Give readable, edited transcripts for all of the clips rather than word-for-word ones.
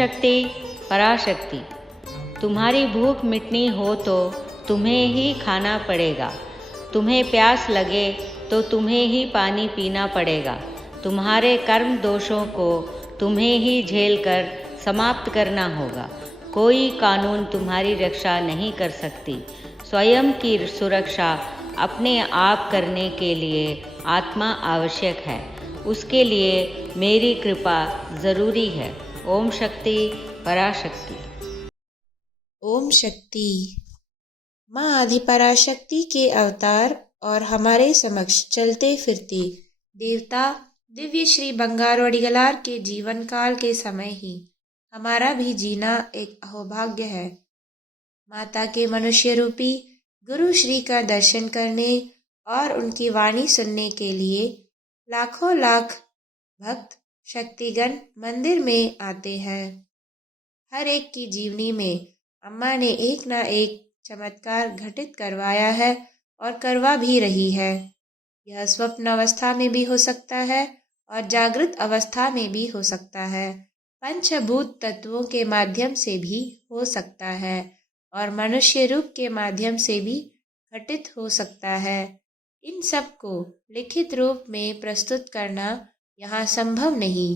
शक्ति पराशक्ति। तुम्हारी भूख मिटनी हो तो तुम्हें ही खाना पड़ेगा। तुम्हें प्यास लगे तो तुम्हें ही पानी पीना पड़ेगा। तुम्हारे कर्म दोषों को तुम्हें ही झेल कर समाप्त करना होगा। कोई कानून तुम्हारी रक्षा नहीं कर सकती। स्वयं की सुरक्षा अपने आप करने के लिए आत्मा आवश्यक है। उसके लिए मेरी कृपा ज़रूरी है। ओम शक्ति पराशक्ति। ओम शक्ति। माँ आदि पराशक्ति के अवतार और हमारे समक्ष चलते फिरते देवता दिव्य श्री बंगारू अडिगलार के जीवन काल के समय ही हमारा भी जीना एक अहोभाग्य है। माता के मनुष्य रूपी गुरु श्री का दर्शन करने और उनकी वाणी सुनने के लिए लाखों लाख भक्त शक्तिगण मंदिर में आते हैं। हर एक की जीवनी में अम्मा ने एक ना एक चमत्कार घटित करवाया है और करवा भी रही है। यह स्वप्न अवस्था में भी हो सकता है और जागृत अवस्था में भी हो सकता है। पंचभूत तत्वों के माध्यम से भी हो सकता है और मनुष्य रूप के माध्यम से भी घटित हो सकता है। इन सब को लिखित रूप में प्रस्तुत करना यहाँ संभव नहीं।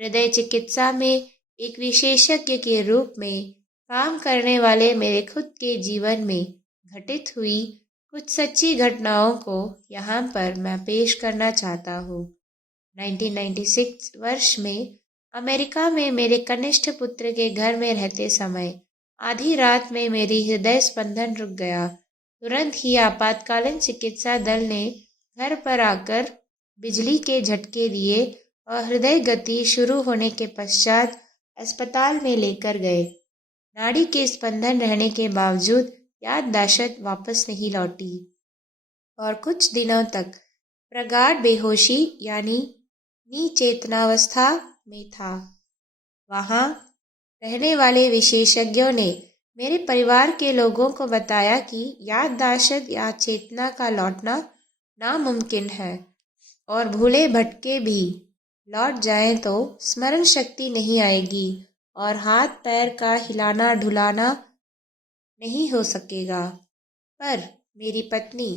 हृदय चिकित्सा में एक विशेषज्ञ के रूप में काम करने वाले मेरे खुद के जीवन में घटित हुई कुछ सच्ची घटनाओं को यहाँ पर मैं पेश करना चाहता हूँ। 1996 वर्ष में अमेरिका में मेरे कनिष्ठ पुत्र के घर में रहते समय आधी रात में मेरी हृदय स्पंदन रुक गया। तुरंत ही आपातकालीन चिकित्सा दल ने घर पर आकर बिजली के झटके दिए और हृदय गति शुरू होने के पश्चात अस्पताल में लेकर गए। नाड़ी के स्पंदन रहने के बावजूद याददाश्त वापस नहीं लौटी और कुछ दिनों तक प्रगाढ़ बेहोशी यानी निचेतनावस्था में था। वहाँ रहने वाले विशेषज्ञों ने मेरे परिवार के लोगों को बताया कि याददाश्त या चेतना का लौटना नामुमकिन है और भूले भटके भी लौट जाएं तो स्मरण शक्ति नहीं आएगी और हाथ पैर का हिलाना ढुलाना नहीं हो सकेगा। पर मेरी पत्नी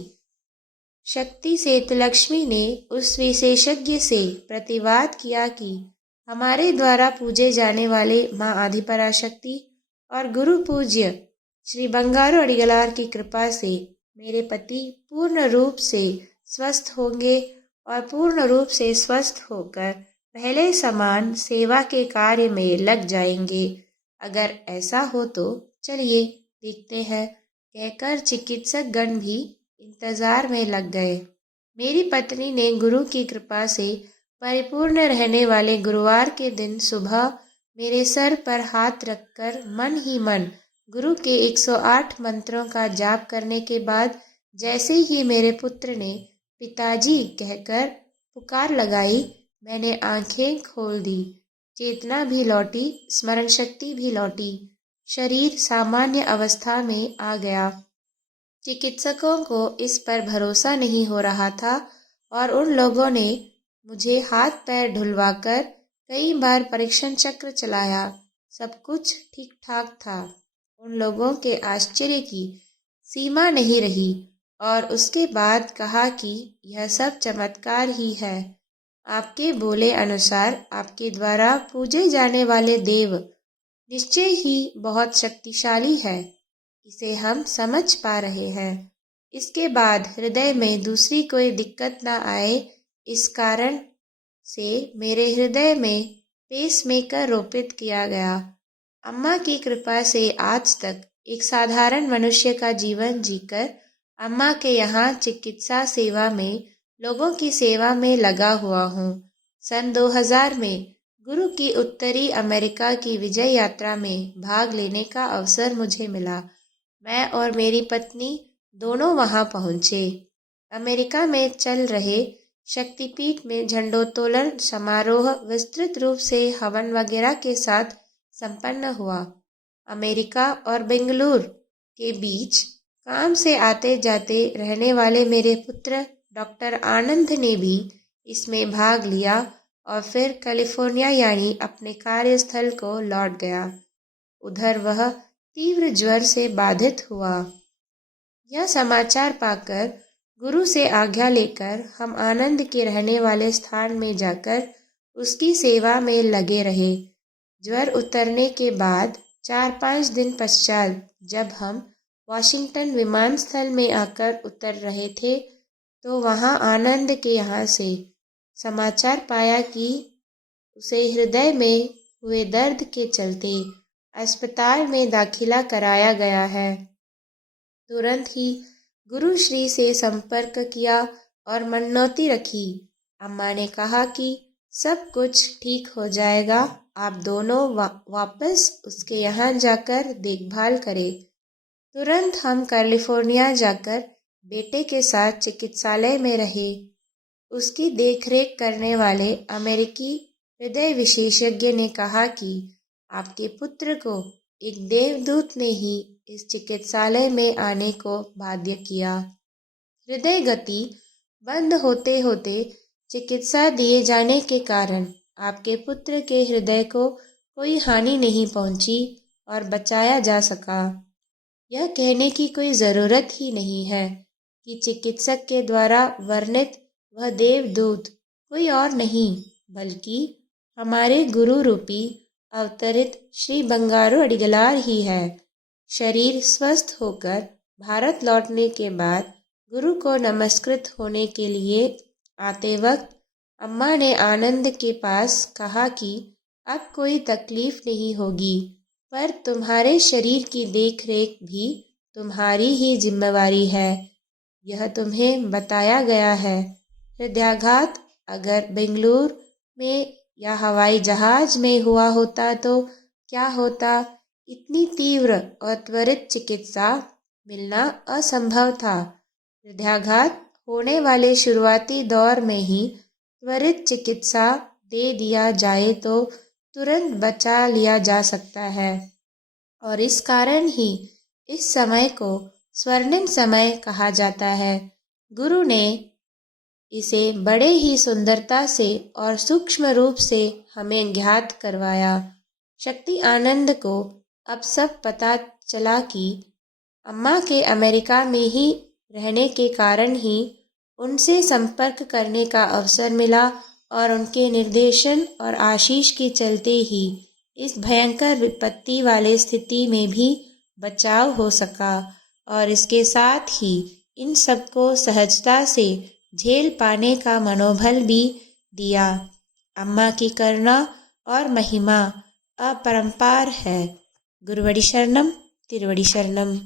शक्ति सेतलक्ष्मी ने उस विशेषज्ञ से प्रतिवाद किया कि हमारे द्वारा पूजे जाने वाले माँ आदि पराशक्ति और गुरु पूज्य श्री बंगारू अडिगलार की कृपा से मेरे पति पूर्ण रूप से स्वस्थ होंगे और पूर्ण रूप से स्वस्थ होकर पहले समान सेवा के कार्य में लग जाएंगे। अगर ऐसा हो तो चलिए देखते हैं, कहकर चिकित्सक गण भी इंतजार में लग गए। मेरी पत्नी ने गुरु की कृपा से परिपूर्ण रहने वाले गुरुवार के दिन सुबह मेरे सर पर हाथ रखकर मन ही मन गुरु के 108 मंत्रों का जाप करने के बाद जैसे ही मेरे पुत्र ने पिताजी कहकर पुकार लगाई, मैंने आंखें खोल दी। चेतना भी लौटी, स्मरण शक्ति भी लौटी, शरीर सामान्य अवस्था में आ गया। चिकित्सकों को इस पर भरोसा नहीं हो रहा था और उन लोगों ने मुझे हाथ पैर ढुलवाकर कई बार परीक्षण चक्र चलाया। सब कुछ ठीक ठाक था। उन लोगों के आश्चर्य की सीमा नहीं रही और उसके बाद कहा कि यह सब चमत्कार ही है। आपके बोले अनुसार आपके द्वारा पूजे जाने वाले देव निश्चय ही बहुत शक्तिशाली है। इसे हम समझ पा रहे हैं। इसके बाद हृदय में दूसरी कोई दिक्कत न आए, इस कारण से मेरे हृदय में पेसमेकर रोपित किया गया। अम्मा की कृपा से आज तक एक साधारण मनुष्य का जीवन जीकर अम्मा के यहाँ चिकित्सा सेवा में लोगों की सेवा में लगा हुआ हूँ। सन 2000 में गुरु की उत्तरी अमेरिका की विजय यात्रा में भाग लेने का अवसर मुझे मिला। मैं और मेरी पत्नी दोनों वहां पहुंचे। अमेरिका में चल रहे शक्तिपीठ में झंडोत्तोलन समारोह विस्तृत रूप से हवन वगैरह के साथ संपन्न हुआ। अमेरिका और बेंगलुरु के बीच काम से आते जाते रहने वाले मेरे पुत्र डॉक्टर आनंद ने भी इसमें भाग लिया और फिर कैलिफोर्निया यानी अपने कार्यस्थल को लौट गया। उधर वह तीव्र ज्वर से बाधित हुआ। यह समाचार पाकर गुरु से आज्ञा लेकर हम आनंद के रहने वाले स्थान में जाकर उसकी सेवा में लगे रहे। ज्वर उतरने के बाद 4-5 दिन पश्चात जब हम वाशिंगटन विमानस्थल में आकर उतर रहे थे तो वहाँ आनंद के यहाँ से समाचार पाया कि उसे हृदय में हुए दर्द के चलते अस्पताल में दाखिला कराया गया है। तुरंत ही गुरु श्री से संपर्क किया और मनौती रखी। अम्मा ने कहा कि सब कुछ ठीक हो जाएगा, आप दोनों वापस उसके यहाँ जाकर देखभाल करें। तुरंत हम कैलिफोर्निया जाकर बेटे के साथ चिकित्सालय में रहे। उसकी देखरेख करने वाले अमेरिकी हृदय विशेषज्ञ ने कहा कि आपके पुत्र को एक देवदूत ने ही इस चिकित्सालय में आने को बाध्य किया। हृदय गति बंद होते होते चिकित्सा दिए जाने के कारण आपके पुत्र के हृदय को कोई हानि नहीं पहुंची और बचाया जा सका। यह कहने की कोई ज़रूरत ही नहीं है कि चिकित्सक के द्वारा वर्णित वह देवदूत कोई और नहीं बल्कि हमारे गुरु रूपी अवतरित श्री बंगारू अडिगलार ही है। शरीर स्वस्थ होकर भारत लौटने के बाद गुरु को नमस्कृत होने के लिए आते वक्त अम्मा ने आनंद के पास कहा कि अब कोई तकलीफ नहीं होगी, पर तुम्हारे शरीर की देख रेख भी तुम्हारी ही जिम्मेवारी है। यह तुम्हें बताया गया है। हृदयाघात अगर बेंगलुरु में या हवाई जहाज में हुआ होता तो क्या होता? इतनी तीव्र और त्वरित चिकित्सा मिलना असंभव था। हृदयाघात होने वाले शुरुआती दौर में ही त्वरित चिकित्सा दे दिया जाए तो तुरंत बचा लिया जा सकता है और इस कारण ही इस समय को स्वर्णिम समय कहा जाता है। गुरु ने इसे बड़े ही सुंदरता से और सूक्ष्म रूप से हमें ज्ञात करवाया। शक्ति आनंद को अब सब पता चला कि अम्मा के अमेरिका में ही रहने के कारण ही उनसे संपर्क करने का अवसर मिला और उनके निर्देशन और आशीष के चलते ही इस भयंकर विपत्ति वाले स्थिति में भी बचाव हो सका और इसके साथ ही इन सबको सहजता से झेल पाने का मनोबल भी दिया। अम्मा की करुणा और महिमा अपरंपार है। गुरुवड़ी शरणम, तिरुवड़ी शरणम।